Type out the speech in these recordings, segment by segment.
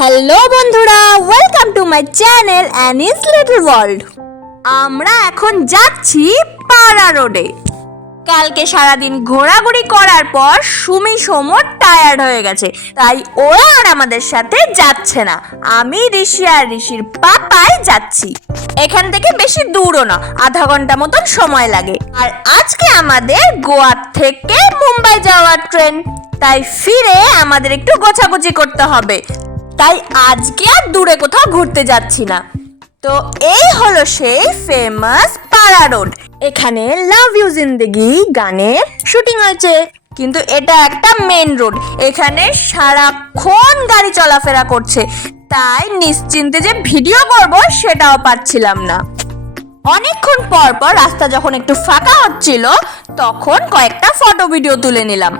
Hello বন্ধুরা, welcome to my channel anise little world. আমরা এখন যাচ্ছি পাড়া রোডে। কালকে সারাদিন ঘোরাঘুরি করার পর সুমি সমর টায়ার্ড হয়ে গেছে, তাই ওরা আর আমাদের সাথে যাচ্ছে না। আমি ঋষি আর ঋষির পাপাই যাচ্ছি। এখান থেকে বেশি দূরও না, আধা ঘন্টা মতন সময় লাগে। আর আজকে আমাদের গোয়া থেকে মুম্বাই যাওয়ার ট্রেন, তাই ফিরে আমাদের একটু গোছাগুছি করতে হবে। তাই আজকে আর দূরে কোথাও ঘুরতে যাচ্ছি না। তো এই হলো সেই ফেমাস পাড়া রোড। এখানে লাভ ইউ জিন্দেগি গানের শুটিং হয়েছে, কিন্তু এটা একটা মেন রোড। এখানে সারাক্ষণ গাড়ি চলাফেরা করছে, তাই নিশ্চিন্তে যে ভিডিও করব সেটাও পাচ্ছিলাম না। অনেকক্ষণ পর পর রাস্তা যখন একটু ফাঁকা হচ্ছিল, তখন কয়েকটা ফটো ভিডিও তুলে নিলাম।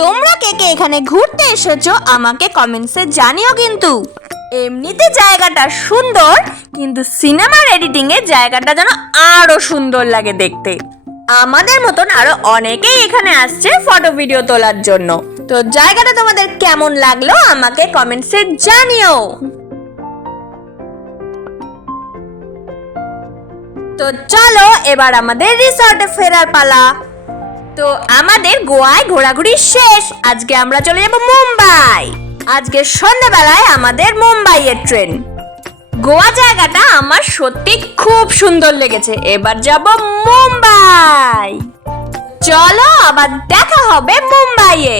তোমরা কে কে এখানে ঘুরতে এসেছো আমাকে কমেন্টসে জানিও। কিন্তু এমনিতে জায়গাটা সুন্দর, কিন্তু সিনেমার এডিটিং এ জায়গাটা যেন আরো সুন্দর লাগে দেখতে। আমাদের মতন আরো অনেকেই এখানে আসছে ফটো ভিডিও তোলার জন্য। তো জায়গাটা তোমাদের কেমন লাগলো আমাকে কমেন্টসে জানিও। তো চলো এবার আমাদের রিসর্টে ফেরার পালা। তো আমাদের গোয়ায় ঘোরাঘুরি শেষ। আজকে আমরা চলে যাব মুম্বাই। আজকে সন্ধ্যাবেলায় আমাদের মুম্বাইয়ের ট্রেন। গোয়া জায়গাটা আমার সত্যি খুব সুন্দর লেগেছে। এবার যাব মুম্বাই। চলো আবার দেখা হবে মুম্বাইয়ে।